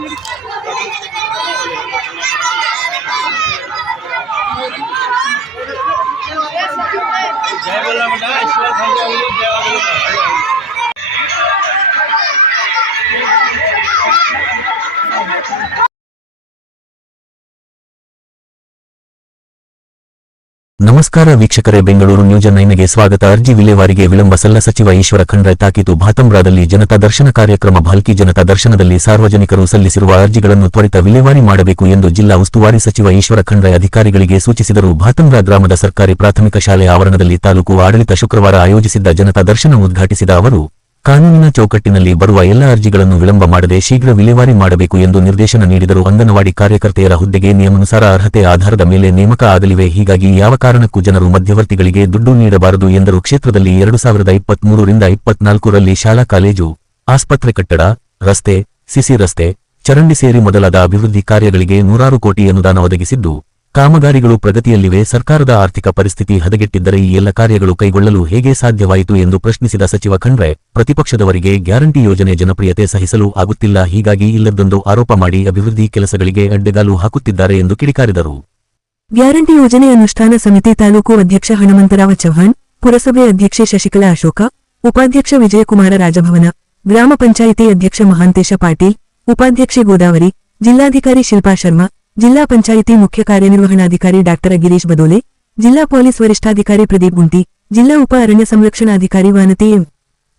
Bye. ನಮಸ್ಕಾರ ವೀಕ್ಷಕರೇ, Bengaluru news ನೈನ್ಗೆ ಸ್ವಾಗತ. ಅರ್ಜಿ ವಿಲೇವಾರಿಗೆ ವಿಳಂಬ ಸಲ್ಲ ಸಚಿವ ಈಶ್ವರ ಖಂಡ್ರೆ ತಾಕೀತು. ಭಾತಂಬ್ರಾದಲ್ಲಿ ಜನತಾ ದರ್ಶನ ಕಾರ್ಯಕ್ರಮ, ಭಾಲ್ಕಿ ಜನತಾ ದರ್ಶನದಲ್ಲಿ ಸಾರ್ವಜನಿಕರು ಸಲ್ಲಿಸಿರುವ ಅರ್ಜಿಗಳನ್ನು ತ್ವರಿತ ವಿಲೇವಾರಿ ಮಾಡಬೇಕು ಎಂದು ಜಿಲ್ಲಾ ಉಸ್ತುವಾರಿ ಸಚಿವ ಈಶ್ವರ ಖಂಡ್ರೆ ಅಧಿಕಾರಿಗಳಿಗೆ ಸೂಚಿಸಿದರು. ಭಾತಂಬ್ರಾ ಗ್ರಾಮದ ಸರ್ಕಾರಿ ಪ್ರಾಥಮಿಕ ಶಾಲೆ ಆವರಣದಲ್ಲಿ ತಾಲೂಕು ಆಡಳಿತ ಶುಕ್ರವಾರ ಆಯೋಜಿಸಿದ್ದ ಜನತಾ ದರ್ಶನ ಉದ್ಘಾಟಿಸಿದ ಅವರು ಕಾನೂನಿನ ಚೌಕಟ್ಟಿನಲ್ಲಿ ಬರುವ ಎಲ್ಲ ಅರ್ಜಿಗಳನ್ನು ವಿಳಂಬ ಮಾಡದೆ ಶೀಘ್ರ ವಿಲೇವಾರಿ ಮಾಡಬೇಕು ಎಂದು ನಿರ್ದೇಶನ ನೀಡಿದರು. ಅಂಗನವಾಡಿ ಕಾರ್ಯಕರ್ತೆಯರ ಹುದ್ದೆಗೆ ನಿಯಮಾನುಸಾರ ಅರ್ಹತೆ ಆಧಾರದ ಮೇಲೆ ನೇಮಕ ಆಗಲಿವೆ. ಹೀಗಾಗಿ ಯಾವ ಕಾರಣಕ್ಕೂ ಜನರು ಮಧ್ಯವರ್ತಿಗಳಿಗೆ ದುಡ್ಡು ನೀಡಬಾರದು ಎಂದರು. ಕ್ಷೇತ್ರದಲ್ಲಿ ಎರಡು ಸಾವಿರದ ಇಪ್ಪತ್ಮೂರರಿಂದ ಇಪ್ಪತ್ನಾಲ್ಕರಲ್ಲಿ ಶಾಲಾ, ಕಾಲೇಜು, ಆಸ್ಪತ್ರೆ ಕಟ್ಟಡ, ರಸ್ತೆ, ಸಿಸಿ ರಸ್ತೆ, ಚರಂಡಿ ಸೇರಿ ಮೊದಲಾದ ಅಭಿವೃದ್ಧಿ ಕಾರ್ಯಗಳಿಗೆ ನೂರಾರು ಕೋಟಿ ಅನುದಾನ ಒದಗಿಸಿದ್ದು ಕಾಮಗಾರಿಗಳು ಪ್ರಗತಿಯಲ್ಲಿವೆ. ಸರ್ಕಾರದ ಆರ್ಥಿಕ ಪರಿಸ್ಥಿತಿ ಹದಗೆಟ್ಟಿದ್ದರೆ ಈ ಎಲ್ಲ ಕಾರ್ಯಗಳು ಕೈಗೊಳ್ಳಲು ಹೇಗೆ ಸಾಧ್ಯವಾಯಿತು ಎಂದು ಪ್ರಶ್ನಿಸಿದ ಸಚಿವ ಖಂಡ್ರೆ, ಪ್ರತಿಪಕ್ಷದವರಿಗೆ ಗ್ಯಾರಂಟಿ ಯೋಜನೆ ಜನಪ್ರಿಯತೆ ಸಹಿಸಲು ಆಗುತ್ತಿಲ್ಲ. ಹೀಗಾಗಿ ಇಲ್ಲದೊಂದು ಆರೋಪ ಮಾಡಿ ಅಭಿವೃದ್ಧಿ ಕೆಲಸಗಳಿಗೆ ಅಡ್ಡಗಾಲು ಹಾಕುತ್ತಿದ್ದಾರೆ ಎಂದು ಕಿಡಿಕಾರಿದರು. ಗ್ಯಾರಂಟಿ ಯೋಜನೆ ಅನುಷ್ಠಾನ ಸಮಿತಿ ತಾಲೂಕು ಅಧ್ಯಕ್ಷ ಹನುಮಂತರಾವ್ ಚೌಹಾಣ್, ಪುರಸಭೆ ಅಧ್ಯಕ್ಷೆ ಶಶಿಕಲಾ ಅಶೋಕ, ಉಪಾಧ್ಯಕ್ಷ ವಿಜಯಕುಮಾರ ರಾಜಭವನ, ಗ್ರಾಮ ಪಂಚಾಯಿತಿ ಅಧ್ಯಕ್ಷ ಮಹಾಂತೇಶ ಪಾಟೀಲ್, ಉಪಾಧ್ಯಕ್ಷೆ ಗೋದಾವರಿ, ಜಿಲ್ಲಾಧಿಕಾರಿ ಶಿಲ್ಪಾ ಶರ್ಮಾ ಜಿಲ್ಲಾ ಪಂಚಾಯಿತಿ ಮುಖ್ಯ ಕಾರ್ಯನಿರ್ವಹಣಾಧಿಕಾರಿ ಡಾಕ್ಟರ್ ಗಿರೀಶ್ ಬದೋಲೆ, ಜಿಲ್ಲಾ ಪೊಲೀಸ್ ವರಿಷ್ಠಾಧಿಕಾರಿ ಪ್ರದೀಪ್ ಗುಂಟಿ, ಜಿಲ್ಲಾ ಉಪ ಅರಣ್ಯ ಸಂರಕ್ಷಣಾಧಿಕಾರಿ ವಾನತಿ ಎಂ.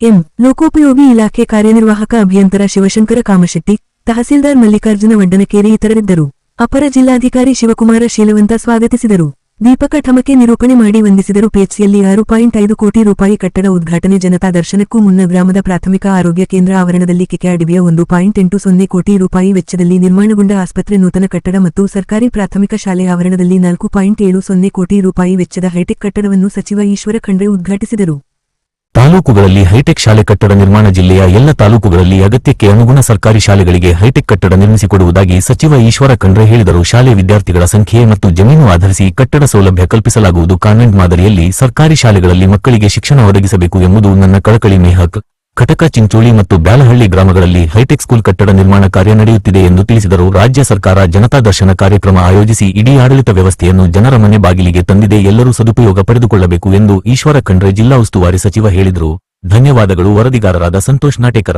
ಎಂ. ಲೋಕೋಪಯೋಗಿ ಇಲಾಖೆ ಕಾರ್ಯನಿರ್ವಾಹಕ ಅಭಿಯಂತರ ಶಿವಶಂಕರ ಕಾಮಶೆಟ್ಟಿ, ತಹಸೀಲ್ದಾರ್ ಮಲ್ಲಿಕಾರ್ಜುನ ವಡ್ಡನಕೇರಿ ಇತರರಿದ್ದರು. ಅಪರ ಜಿಲ್ಲಾಧಿಕಾರಿ ಶಿವಕುಮಾರ ಶೀಲವಂತ ಸ್ವಾಗತಿಸಿದರು. ದೀಪಕ ಠಮಕೆ ನಿರೂಪಣೆ ಮಾಡಿ ವಂದಿಸಿದರು ಪೇಚಿಯಲ್ಲಿ ಆರು ಪಾಯಿಂಟ್ ಐದು ಕೋಟಿ ರೂಪಾಯಿ ಕಟ್ಟಡ ಉದ್ಘಾಟನೆ ಜನತಾ ದರ್ಶನಕ್ಕೂ ಮುನ್ನ ಗ್ರಾಮದ ಪ್ರಾಥಮಿಕ ಆರೋಗ್ಯ ಕೇಂದ್ರ ಆವರಣದಲ್ಲಿ ಕೆಕೆಆರ್ಡಿಬಿಯ ಒಂದು ಪಾಯಿಂಟ್ ಎಂಟು ಸೊನ್ನೆ ಕೋಟಿ ರೂಪಾಯಿ ವೆಚ್ಚದಲ್ಲಿ ನಿರ್ಮಾಣಗೊಂಡ ಆಸ್ಪತ್ರೆ ನೂತನ ಕಟ್ಟಡ ಮತ್ತು ಸರ್ಕಾರಿ ಪ್ರಾಥಮಿಕ ಶಾಲೆ ಆವರಣದಲ್ಲಿ ನಾಲ್ಕು ಪಾಯಿಂಟ್ ಏಳು ಸೊನ್ನೆ ಕೋಟಿ ರೂಪಾಯಿ ವೆಚ್ಚದ ಹೈಟೆಕ್ ಕಟ್ಟಡವನ್ನು ಸಚಿವ ಈಶ್ವರ ಖಂಡ್ರೆ ಉದ್ಘಾಟಿಸಿದರು. ತಾಲೂಕುಗಳಲ್ಲಿ ಹೈಟೆಕ್ ಶಾಲೆ ಕಟ್ಟಡ ನಿರ್ಮಾಣ ಜಿಲ್ಲೆಯ ಎಲ್ಲ ತಾಲೂಕುಗಳಲ್ಲಿ ಅಗತ್ಯಕ್ಕೆ ಅನುಗುಣ ಸರ್ಕಾರಿ ಶಾಲೆಗಳಿಗೆ ಹೈಟೆಕ್ ಕಟ್ಟಡ ನಿರ್ಮಿಸಿಕೊಡುವುದಾಗಿ ಸಚಿವ ಈಶ್ವರ ಖಂಡ್ರೆ ಹೇಳಿದರು. ಶಾಲೆ ವಿದ್ಯಾರ್ಥಿಗಳ ಸಂಖ್ಯೆ ಮತ್ತು ಜಮೀನು ಆಧರಿಸಿ ಕಟ್ಟಡ ಸೌಲಭ್ಯ ಕಲ್ಪಿಸಲಾಗುವುದು. ಕಾನ್ವೆಂಟ್ ಮಾದರಿಯಲ್ಲಿ ಸರ್ಕಾರಿ ಶಾಲೆಗಳಲ್ಲಿ ಮಕ್ಕಳಿಗೆ ಶಿಕ್ಷಣ ಒದಗಿಸಬೇಕು ಎಂಬುದು ನನ್ನ ಕಳಕಳಿ ಮೇಹಕ್. ಕಟಕ ಚಿಂಚೋಳಿ ಮತ್ತು ಬ್ಯಾಲಹಳ್ಳಿ ಗ್ರಾಮಗಳಲ್ಲಿ ಹೈಟೆಕ್ ಸ್ಕೂಲ್ ಕಟ್ಟಡ ನಿರ್ಮಾಣ ಕಾರ್ಯ ನಡೆಯುತ್ತಿದೆ ಎಂದು ತಿಳಿಸಿದರು. ರಾಜ್ಯ ಸರ್ಕಾರ ಜನತಾ ದರ್ಶನ ಕಾರ್ಯಕ್ರಮ ಆಯೋಜಿಸಿ ಇಡೀ ಆಡಳಿತ ವ್ಯವಸ್ಥೆಯನ್ನು ಜನರ ಮನೆ ಬಾಗಿಲಿಗೆ ತಂದಿದೆ. ಎಲ್ಲರೂ ಸದುಪಯೋಗ ಪಡೆದುಕೊಳ್ಳಬೇಕು ಎಂದು ಈಶ್ವರ ಖಂಡ್ರೆ ಜಿಲ್ಲಾ ಉಸ್ತುವಾರಿ ಸಚಿವ ಹೇಳಿದರು. ಧನ್ಯವಾದಗಳು. ವರದಿಗಾರರಾದ ಸಂತೋಷ್ ನಾಟೇಕರ.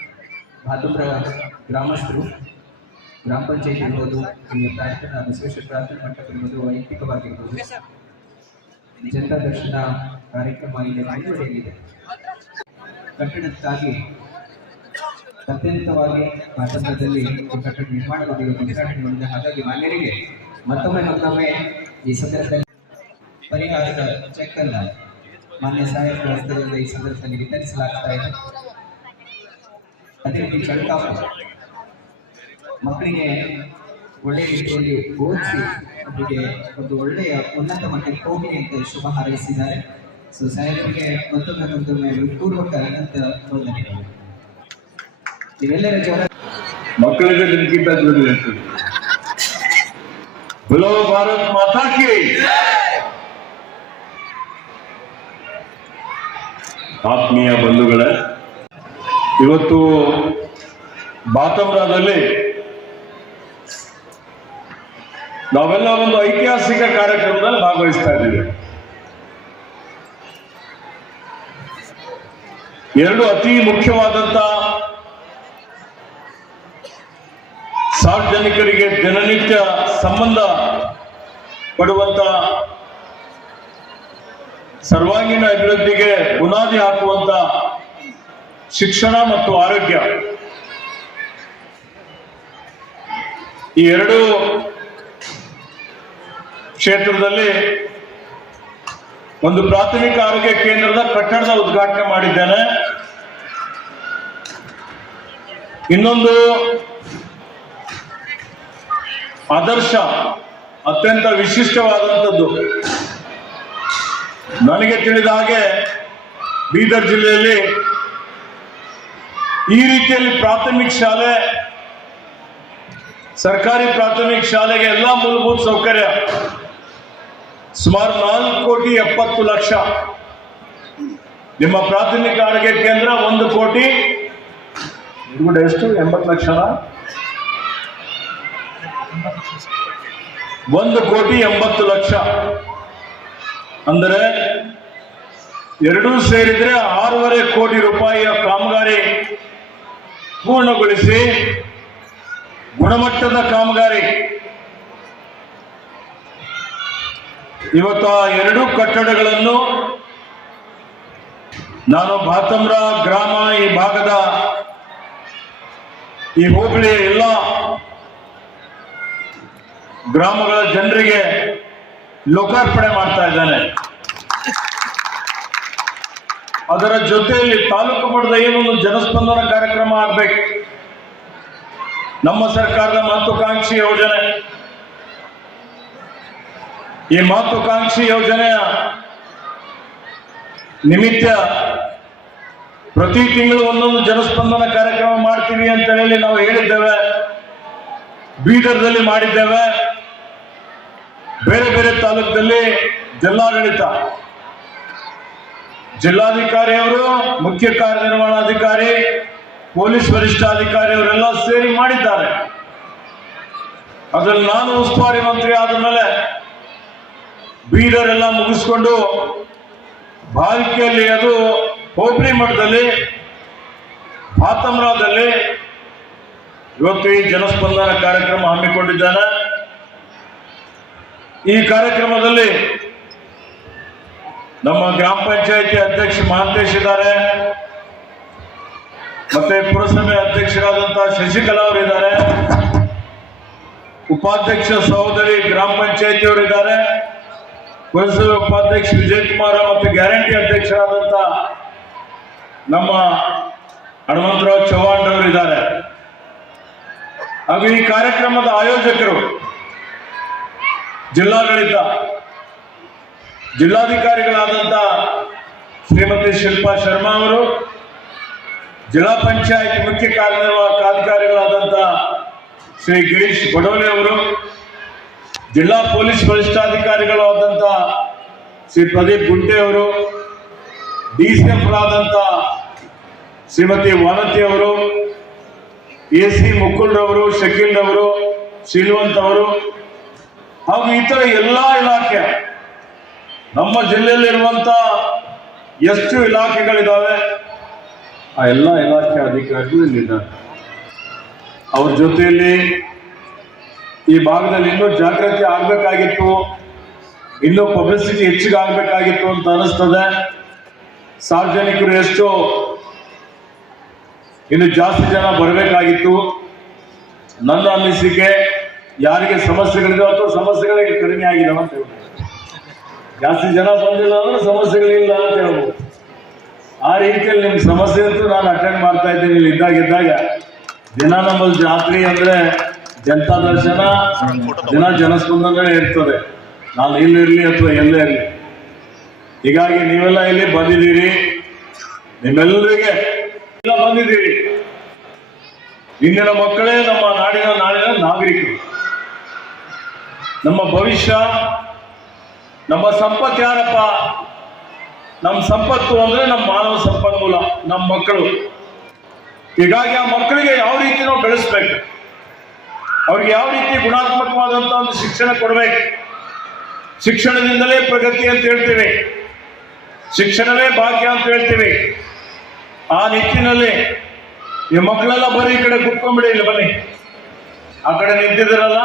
ಭಾದುಪುರ ಗ್ರಾಮಸ್ಥರು ಗ್ರಾಮ ಪಂಚಾಯತ್ ಇರ್ಬೋದು ಇಲ್ಲಿ ಪ್ರಾರ್ಥನಾ ಬಸವೇಶ್ವರ ಪ್ರಾರ್ಥನಾ ಮಂಟಪ ಇರ್ಬೋದು ವೈಯಕ್ತಿಕವಾಗಿರ್ಬೋದು. ಜನತಾ ದರ್ಶನ ಕಾರ್ಯಕ್ರಮ ಇಲ್ಲಿ ಮುಂದುವರಿಯಲಿದೆ ಕಟ್ಟಡಕ್ಕಾಗಿ ಅತ್ಯಂತವಾಗಿ ಆತಂಕದಲ್ಲಿ ಈ ಕಟ್ಟಡ ಉದ್ಘಾಟನೆ ಮಾಡಿದೆ ಹಾಗಾಗಿ ಮಾನ್ಯರಿಗೆ ಮತ್ತೊಮ್ಮೆ ಮತ್ತೊಮ್ಮೆ ಈ ಸಂದರ್ಭದಲ್ಲಿ ಪರಿಹಾರದ ಚೆಕ್ ಅನ್ನ ಮಾನ್ಯ ಸಹಾಯಕ ಹಸ್ತದಿಂದ ಈ ಸಂದರ್ಭದಲ್ಲಿ ವಿತರಿಸಲಾಗ್ತಾ ಇದೆ. ಅದೇ ರೀತಿ ಮಕ್ಕಳಿಗೆ ಒಳ್ಳೆಯ ರೀತಿಯಲ್ಲಿ ಓದಿಸಿ, ಅವರಿಗೆ ಒಂದು ಒಳ್ಳೆಯ ಉನ್ನತ ಮಟ್ಟಕ್ಕೆ ಹೋಗಿ ಅಂತ ಶುಭ ಹಾರೈಸಿದ್ದಾರೆ. ಸೊ ಸಾಹೇಬರಿಗೆ ಮತ್ತೊಮ್ಮೆ ಮತ್ತೊಮ್ಮೆ ಪೂರ್ವಕ ಅನಂತ ನೀವೆಲ್ಲರ ಜೋರ ಮಕ್ಕಳಿಗೆ ನಿಮ್ಗಿಂತ ಜೋಡಿ ಬಲೋ ಭಾರತ್ ಮಾತಾ ಕಿ. ಆತ್ಮೀಯ ಬಂಧುಗಳೇ ಇವತ್ತು ಬಾತಮ್ರಾದಲ್ಲಿ ನಾವೆಲ್ಲ ಒಂದು ಐತಿಹಾಸಿಕ ಕಾರ್ಯಕ್ರಮದಲ್ಲಿ ಭಾಗವಹಿಸ್ತಾ ಇದ್ದೀವಿ. ಎರಡು ಅತಿ ಮುಖ್ಯವಾದಂತ ಸಾರ್ವಜನಿಕರಿಗೆ ದಿನನಿತ್ಯ ಸಂಬಂಧ ಪಡುವಂತ ಸರ್ವಾಂಗೀಣ ಅಭಿವೃದ್ಧಿಗೆ ಬುನಾದಿ ಹಾಕುವಂತ ಶಿಕ್ಷಣ ಮತ್ತು ಆರೋಗ್ಯ. ಈ ಎರಡು ಕ್ಷೇತ್ರದಲ್ಲಿ ಒಂದು ಪ್ರಾಥಮಿಕ ಆರೋಗ್ಯ ಕೇಂದ್ರದ ಕಟ್ಟಡದ ಉದ್ಘಾಟನೆ ಮಾಡಿದ್ದೇನೆ. ಇನ್ನೊಂದು ಆದರ್ಶ, ಅತ್ಯಂತ ವಿಶಿಷ್ಟವಾದಂಥದ್ದು. ನನಗೆ ತಿಳಿದ ಹಾಗೆ ಬೀದರ್ ಜಿಲ್ಲೆಯಲ್ಲಿ ಈ ರೀತಿಯಲ್ಲಿ ಪ್ರಾಥಮಿಕ ಶಾಲೆ ಸರ್ಕಾರಿ ಪ್ರಾಥಮಿಕ ಶಾಲೆಗೆ ಎಲ್ಲ ಮೂಲಭೂತ ಸೌಕರ್ಯ. ಸುಮಾರು ನಾಲ್ಕು ಕೋಟಿ ಎಪ್ಪತ್ತು ಲಕ್ಷ. ನಿಮ್ಮ ಪ್ರಾಥಮಿಕ ಆರೋಗ್ಯ ಕೇಂದ್ರ ಒಂದು ಕೋಟಿ. ಎಷ್ಟು? ಎಂಬತ್ತು ಲಕ್ಷ ಒಂದು ಕೋಟಿ ಎಂಬತ್ತು ಲಕ್ಷ. ಅಂದರೆ ಎರಡೂ ಸೇರಿದ್ರೆ ಆರೂವರೆ ಕೋಟಿ ರೂಪಾಯಿಯ ಕಾಮಗಾರಿ ಪೂರ್ಣಗೊಳಿಸಿ ಗುಣಮಟ್ಟದ ಕಾಮಗಾರಿ. ಇವತ್ತು ಆ ಎರಡೂ ಕಟ್ಟಡಗಳನ್ನು ನಾನು ಭಾತಮ್ರ ಗ್ರಾಮ ಈ ಭಾಗದ ಈ ಹೋಬಳಿಯ ಎಲ್ಲ ಗ್ರಾಮಗಳ ಜನರಿಗೆ ಲೋಕಾರ್ಪಣೆ ಮಾಡ್ತಾ ಇದ್ದಾನೆ. ಅದರ ಜೊತೆಯಲ್ಲಿ ತಾಲೂಕು ಮಟ್ಟದ ಏನೊಂದು ಜನಸ್ಪಂದನ ಕಾರ್ಯಕ್ರಮ ಆಗ್ಬೇಕು. ನಮ್ಮ ಸರ್ಕಾರದ ಮಹತ್ವಾಕಾಂಕ್ಷಿ ಯೋಜನೆ. ಈ ಮಹತ್ವಾಕಾಂಕ್ಷಿ ಯೋಜನೆಯ ನಿಮಿತ್ತ ಪ್ರತಿ ತಿಂಗಳು ಒಂದೊಂದು ಜನಸ್ಪಂದನ ಕಾರ್ಯಕ್ರಮ ಮಾಡ್ತೀವಿ ಅಂತ ಹೇಳಿ ನಾವು ಹೇಳಿದ್ದೇವೆ. ಬೀದರ್ದಲ್ಲಿ ಮಾಡಿದ್ದೇವೆ. ಬೇರೆ ಬೇರೆ ತಾಲೂಕಲ್ಲಿ ಜಿಲ್ಲಾಡಳಿತ. ಜಿಲ್ಲಾಧಿಕಾರಿ ಅವರು, ಮುಖ್ಯ ಕಾರ್ಯನಿರ್ವಹಣಾಧಿಕಾರಿ ಪೊಲೀಸ್ ವರಿಷ್ಠಾಧಿಕಾರಿ ಅವರೆಲ್ಲ ಸೇರಿ ಮಾಡಿದ್ದಾರೆ. ಅದ್ರಲ್ಲಿ ನಾನು ಉಸ್ತುವಾರಿ ಮಂತ್ರಿ ಆದ ಮೇಲೆ ಬೀದರೆಲ್ಲ ಮುಗಿಸ್ಕೊಂಡು ಬಾಲ್ಕಿಯಲ್ಲಿ ಅದು ಹೋಬಳಿ ಮಠದಲ್ಲಿ ಭಾತಮ್ರಾದಲ್ಲಿ ಇವತ್ತು ಈ ಜನಸ್ಪಂದನ ಕಾರ್ಯಕ್ರಮ ಹಮ್ಮಿಕೊಂಡಿದ್ದಾನೆ. ಈ ಕಾರ್ಯಕ್ರಮದಲ್ಲಿ ನಮ್ಮ ಗ್ರಾಮ ಪಂಚಾಯಿತಿ ಅಧ್ಯಕ್ಷ ಮಹಾಂತೇಶ್ ಇದ್ದಾರೆ. ಮತ್ತೆ ಪುರಸಭೆ ಅಧ್ಯಕ್ಷರಾದಂತಹ ಶಶಿಕಲಾ ಅವರಿದ್ದಾರೆ ಉಪಾಧ್ಯಕ್ಷ ಸಹೋದರಿ ಗ್ರಾಮ ಪಂಚಾಯತಿ ಅವರಿದ್ದಾರೆ ಪುರಸಭೆ ಉಪಾಧ್ಯಕ್ಷ ವಿಜಯ್ ಕುಮಾರ ಮತ್ತು ಗ್ಯಾರಂಟಿ ಅಧ್ಯಕ್ಷರಾದಂತ ನಮ್ಮ ಹನುಮಂತರಾವ್ ಚವ್ಹಾಣ್ ಅವರಿದ್ದಾರೆ ಹಾಗೂ ಈ ಕಾರ್ಯಕ್ರಮದ ಆಯೋಜಕರು ಜಿಲ್ಲಾಡಳಿತ ಜಿಲ್ಲಾಧಿಕಾರಿಗಳಾದಂಥ ಶ್ರೀಮತಿ ಶಿಲ್ಪಾ ಶರ್ಮಾ ಅವರು, ಜಿಲ್ಲಾ ಪಂಚಾಯತ್ ಮುಖ್ಯ ಕಾರ್ಯನಿರ್ವಾಹಕ ಅಧಿಕಾರಿಗಳಾದಂಥ ಶ್ರೀ ಗಿರೀಶ್ ಬಡೋಲೆ ಅವರು, ಜಿಲ್ಲಾ ಪೊಲೀಸ್ ವರಿಷ್ಠಾಧಿಕಾರಿಗಳು ಆದಂಥ ಶ್ರೀ ಪ್ರದೀಪ್ ಗುಂಟೆ ಅವರು ಡಿ ಸಿ ಎಫ್ ಆದಂಥ ಶ್ರೀಮತಿ ವಾನತಿ ಅವರು ಎ ಸಿ ಮುಕುಲ್ರವರು ಶಕೀಲ್ ಅವರು ಶ್ರೀವಂತ್ ಅವರು, ಹಾಗೂ ಇತರ ಎಲ್ಲ ಇಲಾಖೆ ನಮ್ಮ ಜಿಲ್ಲೆಯಲ್ಲಿರುವಂತ ಎಷ್ಟು ಇಲಾಖೆಗಳಿದ್ದಾವೆ ಆ ಎಲ್ಲ ಇಲಾಖೆ ಅಧಿಕಾರಿಗಳು ಇಲ್ಲಿದ್ದಾರೆ. ಅವ್ರ ಜೊತೆಯಲ್ಲಿ ಈ ಭಾಗದಲ್ಲಿ ಇನ್ನೂ ಜಾಗೃತಿ ಆಗಬೇಕಾಗಿತ್ತು, ಇನ್ನೂ ಪಬ್ಲಿಸಿಟಿ ಹೆಚ್ಚಿಗೆ ಆಗಬೇಕಾಗಿತ್ತು ಅಂತ ಅನಿಸ್ತದೆ ಸಾರ್ವಜನಿಕರು ಎಷ್ಟು ಇನ್ನು ಜಾಸ್ತಿ ಜನ ಬರಬೇಕಾಗಿತ್ತು. ನನ್ನ ಅನಿಸಿಕೆ, ಯಾರಿಗೆ ಸಮಸ್ಯೆಗಳಿದೆ ಅಥವಾ ಸಮಸ್ಯೆಗಳಿಗೆ ಕಡಿಮೆ ಆಗಿದಾವ ಅಂತ ಹೇಳ್ಬೋದು. ಜಾಸ್ತಿ ಜನ ಬಂದಿಲ್ಲ ಅಂದ್ರೆ ಸಮಸ್ಯೆಗಳಿಲ್ಲ ಅಂತ ಹೇಳ್ಬೋದು. ಆ ರೀತಿಯಲ್ಲಿ ನಿಮ್ ಸಮಸ್ಯೆ ಅಂತೂ ನಾನು ಅಟೆಂಡ್ ಮಾಡ್ತಾ ಇದ್ದೀನಿ ಇಲ್ಲಿ ಇದ್ದಾಗ ಇದ್ದಾಗ. ದಿನ ನಮ್ಮಲ್ಲಿ ಜಾತ್ರೆ ಅಂದ್ರೆ ಜನತಾ ದರ್ಶನ, ದಿನ ಜನಸ್ಪಂದನೆ ಇರ್ತದೆ. ನಾನು ಇಲ್ಲಿರ್ಲಿ ಅಥವಾ ಎಲ್ಲೇ ಇರಲಿ. ಹೀಗಾಗಿ ನೀವೆಲ್ಲ ಇಲ್ಲಿ ಬಂದಿದ್ದೀರಿ. ನಿಮ್ಮೆಲ್ಲರಿಗೆ ಎಲ್ಲ ಬಂದಿದ್ದೀರಿ. ಇಂದಿನ ಮಕ್ಕಳೇ ನಮ್ಮ ನಾಡಿನ ನಾಡಿನ ನಾಗರಿಕರು. ನಮ್ಮ ಭವಿಷ್ಯ ನಮ್ಮ ಸಂಪತ್ತು ಯಾರಪ್ಪ? ನಮ್ಮ ಸಂಪತ್ತು ಅಂದ್ರೆ ನಮ್ಮ ಮಾನವ ಸಂಪನ್ಮೂಲ ನಮ್ಮ ಮಕ್ಕಳು. ಹೀಗಾಗಿ ಆ ಮಕ್ಕಳಿಗೆ ಯಾವ ರೀತಿ ನಾವು ಬೆಳೆಸ್ಬೇಕು. ಅವ್ರಿಗೆ ಯಾವ ರೀತಿ ಗುಣಾತ್ಮಕವಾದಂತ ಒಂದು ಶಿಕ್ಷಣ ಕೊಡಬೇಕು. ಶಿಕ್ಷಣದಿಂದಲೇ ಪ್ರಗತಿ ಅಂತ ಹೇಳ್ತೀವಿ. ಶಿಕ್ಷಣವೇ ಭಾಗ್ಯ ಅಂತ ಹೇಳ್ತೀವಿ. ಆ ನಿಟ್ಟಿನಲ್ಲಿ ಈ ಮಕ್ಕಳೆಲ್ಲ ಬರೀ ಈ ಕಡೆ ಕುತ್ಕೊಂಡ್ಬಿಡಿ ಇಲ್ಲಿ ಬನ್ನಿ. ಆ ಕಡೆ ನಿಂತಿದ್ದೀರಲ್ಲ?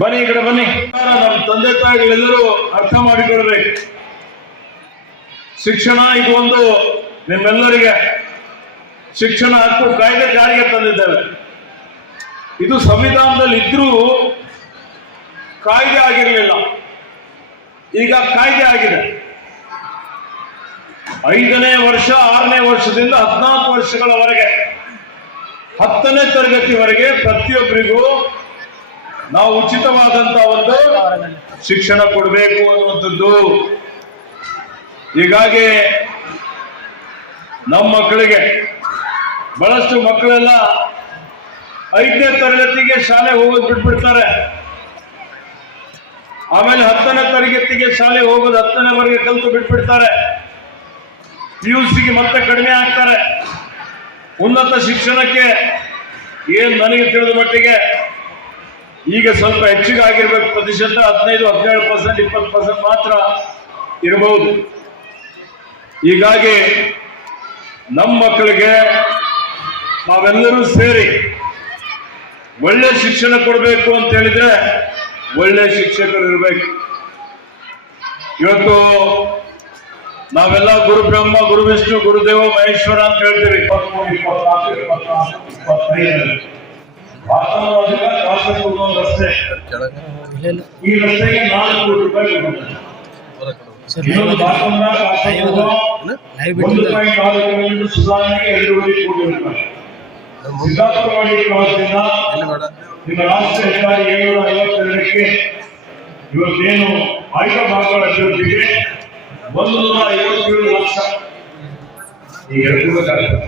ಬನ್ನಿ ಈ ಕಡೆ ಬನ್ನಿ. ನಮ್ಮ ತಂದೆ ತಾಯಿಗಳೆಲ್ಲರೂ ಅರ್ಥ ಮಾಡಿಕೊಳ್ಬೇಕು ಶಿಕ್ಷಣ ಇದು ಒಂದು ನಿಮ್ಮೆಲ್ಲರಿಗೆ. ಶಿಕ್ಷಣ ಹಕ್ಕು ಕಾಯ್ದೆ ಜಾರಿಗೆ ತಂದಿದ್ದೇವೆ. ಇದು ಸಂವಿಧಾನದಲ್ಲಿ ಇದ್ರೂ ಕಾಯ್ದೆ ಆಗಿರಲಿಲ್ಲ. ಈಗ ಕಾಯ್ದೆ ಆಗಿದೆ. ಐದನೇ ವರ್ಷ, ಆರನೇ ವರ್ಷದಿಂದ ಹದಿನಾಲ್ಕು ವರ್ಷಗಳವರೆಗೆ, ಹತ್ತನೇ ತರಗತಿವರೆಗೆ ಪ್ರತಿಯೊಬ್ಬರಿಗೂ ನಾವು ಉಚಿತವಾದಂತ ಒಂದು ಶಿಕ್ಷಣ ಕೊಡಬೇಕು ಅನ್ನುವಂಥದ್ದು. ಹೀಗಾಗಿ ನಮ್ಮ ಮಕ್ಕಳಿಗೆ ಬಹಳಷ್ಟು ಮಕ್ಕಳೆಲ್ಲ ಐದನೇ ತರಗತಿಗೆ ಶಾಲೆ ಹೋಗೋದು ಬಿಟ್ಬಿಡ್ತಾರೆ. ಆಮೇಲೆ ಹತ್ತನೇ ತರಗತಿಗೆ ಶಾಲೆ ಹೋಗೋದು ಹತ್ತನೇವರೆಗೆ ಕಲಿತು ಬಿಟ್ಬಿಡ್ತಾರೆ. ಪಿ ಯು ಸಿಗೆ ಮತ್ತೆ ಕಡಿಮೆ ಆಗ್ತಾರೆ. ಉನ್ನತ ಶಿಕ್ಷಣಕ್ಕೆ ಏನು ನನಗೆ ತಿಳಿದ ಮಟ್ಟಿಗೆ ಈಗ ಸ್ವಲ್ಪ ಹೆಚ್ಚಿಗೆ ಆಗಿರ್ಬೇಕು ಪ್ರತಿಶತ, ಹದಿನೈದು, ಹದಿನೇಳು ಪರ್ಸೆಂಟ್ ಇಪ್ಪತ್ತು ಪರ್ಸೆಂಟ್ ಮಾತ್ರ ಇರಬಹುದು. ಹೀಗಾಗಿ ನಮ್ಮ ಮಕ್ಕಳಿಗೆ ನಾವೆಲ್ಲರೂ ಸೇರಿ ಒಳ್ಳೆ ಶಿಕ್ಷಣ ಕೊಡಬೇಕು ಅಂತ ಹೇಳಿದ್ರೆ ಒಳ್ಳೆ ಶಿಕ್ಷಕರು ಇರಬೇಕು. ಇವತ್ತು ನಾವೆಲ್ಲ ಗುರು ಬ್ರಹ್ಮ, ಗುರು ವಿಷ್ಣು, ಗುರುದೇವ, ಮಹೇಶ್ವರ ಅಂತ ಹೇಳ್ತೀವಿ. ಇಪ್ಪತ್ನಾಲ್ಕು ಇಪ್ಪತ್ನಾಲ್ಕು ಇಪ್ಪತ್ತೈದರಲ್ಲಿ ರಸ್ತೆ ಈ ರಸ್ತೆಗೆ ನಾಲ್ಕು ರೂಪಾಯಿ. ಇನ್ನೊಂದು ಬಾಕಂದ್ರ ಕಾಸರಗೋಡು ಒಂದು ಪಾಯಿಂಟ್ ಆರು ಕಿಲೋಮೀಟರ್ ಸುಧಾರಣೆಗೆ ಎರಡೂವರೆ ಕೋಟಿ ರೂಪಾಯಿ. ಸಿದ್ದಾಪುರವಾಡಿ ಕ್ರಾಸ್ನಿಂದ ನಿಮ್ಮ ರಾಷ್ಟ್ರ ಹೆದ್ದಾರಿ ಏಳ್ನೂರ ಐವತ್ತೆರಡಕ್ಕೆ ಇವತ್ತೇನು ಆಯ್ದ ಭಾಗಗಳ ಅಭಿವೃದ್ಧಿಗೆ ಒಂದು ನೂರ ಐವತ್ತೇಳು ಲಕ್ಷ. ಈಗ ಹೇಳ್ಕೊಬೇಕಾಗ್ತದೆ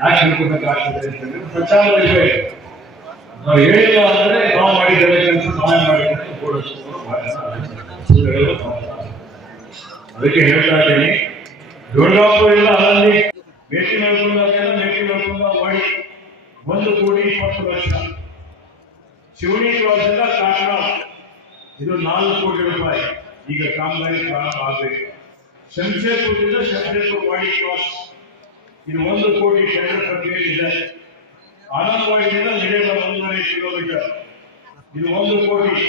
ಯಾಕೆ ಹೇಳ್ಕೊಬೇಕಾಗ್ತದೆ ಅಂತಂದ್ರೆ ಪ್ರಚಾರ ನಾವು ಹೇಳಿಲ್ಲ ಅಂದ್ರೆ ನಾವು ಮಾಡಿದ್ದೇವೆ ಕೆಲಸ ನಾವೇ. ಅದಕ್ಕೆ ಹೇಳ್ತಾ ಇದ್ದೀನಿ, ದುರ್ಗಾಪುರ ಅಲ್ಲಲ್ಲಿ ಭೇಟಿ ನಡ್ಕೊಂಡಾಗೆಲ್ಲ ಭೇಟಿ ನಡ್ಕೊಂಡ ಮಾಡಿ ಒಂದು ಕೋಟಿ ಇಪ್ಪತ್ತು ಲಕ್ಷ. ಶಿವನಿ ಕ್ರಾಸಿಂದ ಕಾಕನಾಳ್ ಇದು ನಾಲ್ಕು ಕೋಟಿ ರೂಪಾಯಿ. ಈಗ ಕಾಮಗಾರಿ ಪ್ರಾರಂಭ ಆಗಬೇಕು. ಶಂಶೇಪುರದಿಂದ ಶಂಶೇಪುರ ವಾಡಿ ಕ್ರಾಸ್ ಇದು ಒಂದು ಕೋಟಿ ಟೆಂಡರ್ ಪ್ರಕ್ರಿಯೆ ಇದೆ. ಆನಂದವಾಡಿಯಿಂದ ನಿಡೇಲ ಒಂದೂವರೆ ಕಿಲೋಮೀಟರ್ ಇದು ಒಂದು ಕೋಟಿ